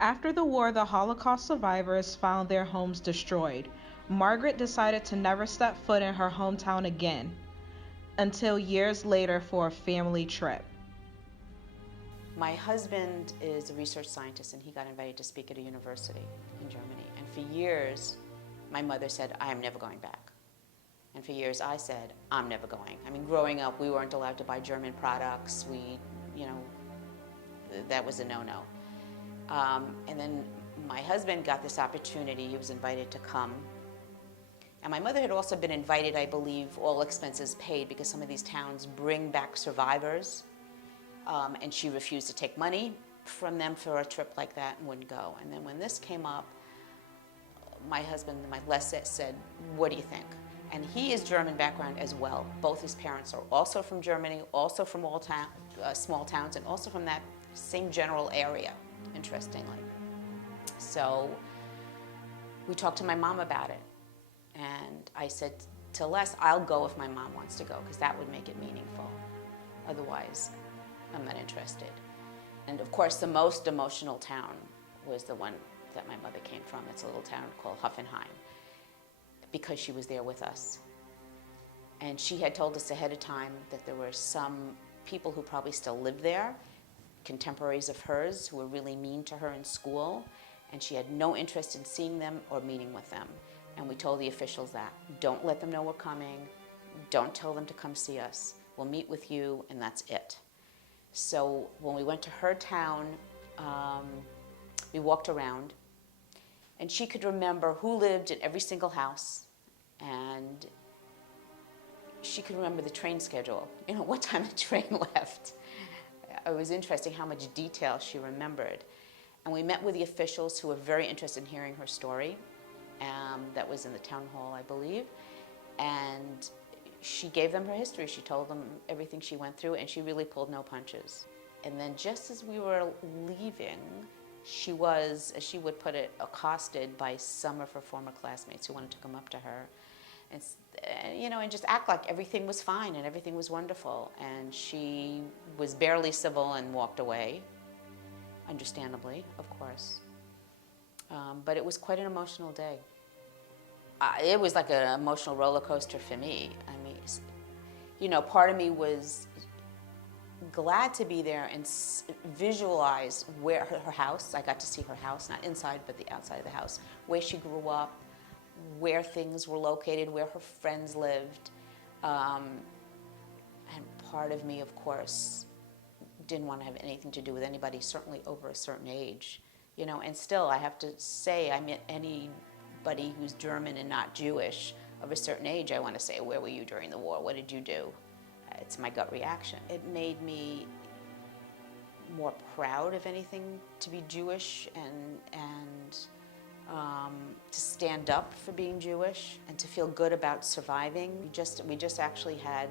After the war, the Holocaust survivors found their homes destroyed. Margaret decided to never step foot in her hometown again until years later for a family trip. My husband is a research scientist, and he got invited to speak at a university in Germany. And for years, my mother said, I am never going back. And for years I said, I'm never going. I mean, growing up, we weren't allowed to buy German products. That was a no-no. And then my husband got this opportunity. He was invited to come. And my mother had also been invited, I believe, all expenses paid, because some of these towns bring back survivors. And she refused to take money from them for a trip like that and wouldn't go. And then when this came up, my husband, Les, said, what do you think? And he is German background as well. Both his parents are also from Germany, also from small towns, and also from that same general area, interestingly. So we talked to my mom about it. And I said to Les, I'll go if my mom wants to go, because that would make it meaningful. Otherwise, I'm not interested. And of course, the most emotional town was the one that my mother came from. It's a little town called Hoffenheim, because she was there with us. And she had told us ahead of time that there were some people who probably still lived there, contemporaries of hers, who were really mean to her in school, and she had no interest in seeing them or meeting with them. And we told the officials that. Don't let them know we're coming. Don't tell them to come see us. We'll meet with you, and that's it. So when we went to her town, we walked around, and she could remember who lived in every single house, and she could remember the train schedule, what time the train left. It was interesting how much detail she remembered. And we met with the officials, who were very interested in hearing her story. That was in the town hall, I believe. And she gave them her history. She told them everything she went through, and she really pulled no punches. And then just as we were leaving, she was, as she would put it, accosted by some of her former classmates who wanted to come up to her and just act like everything was fine and everything was wonderful. And she was barely civil and walked away, understandably, of course. But it was quite an emotional day. It was like an emotional roller coaster for me. I mean, part of me was glad to be there and visualize where her house, I got to see her house, not inside, but the outside of the house, where she grew up, where things were located, where her friends lived. And part of me, of course, didn't want to have anything to do with anybody, certainly over a certain age. And still, I have to say, I met anybody who's German and not Jewish of a certain age, I want to say, where were you during the war? What did you do? It's my gut reaction. It made me more proud, if anything, to be Jewish and to stand up for being Jewish and to feel good about surviving. We just actually had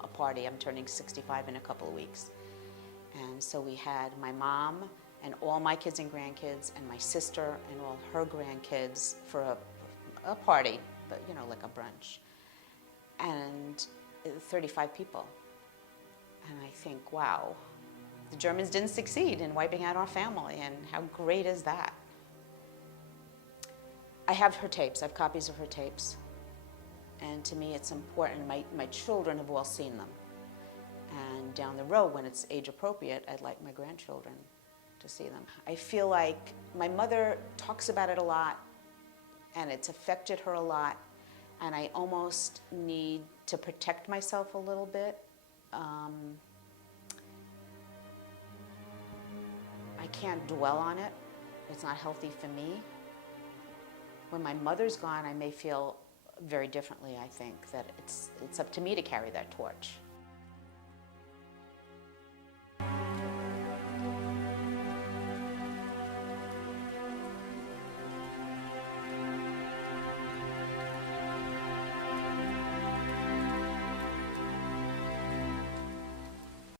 a party. I'm turning 65 in a couple of weeks. And so we had my mom and all my kids and grandkids and my sister and all her grandkids for a party, but like a brunch. And 35 people. And I think, wow, the Germans didn't succeed in wiping out our family, and how great is that? I have her tapes. I have copies of her tapes. And to me, it's important. My children have all seen them. And down the road, when it's age appropriate, I'd like my grandchildren to see them. I feel like my mother talks about it a lot, and it's affected her a lot, and I almost need to protect myself a little bit. I can't dwell on it. It's not healthy for me. When my mother's gone, I may feel very differently, I think, that it's up to me to carry that torch.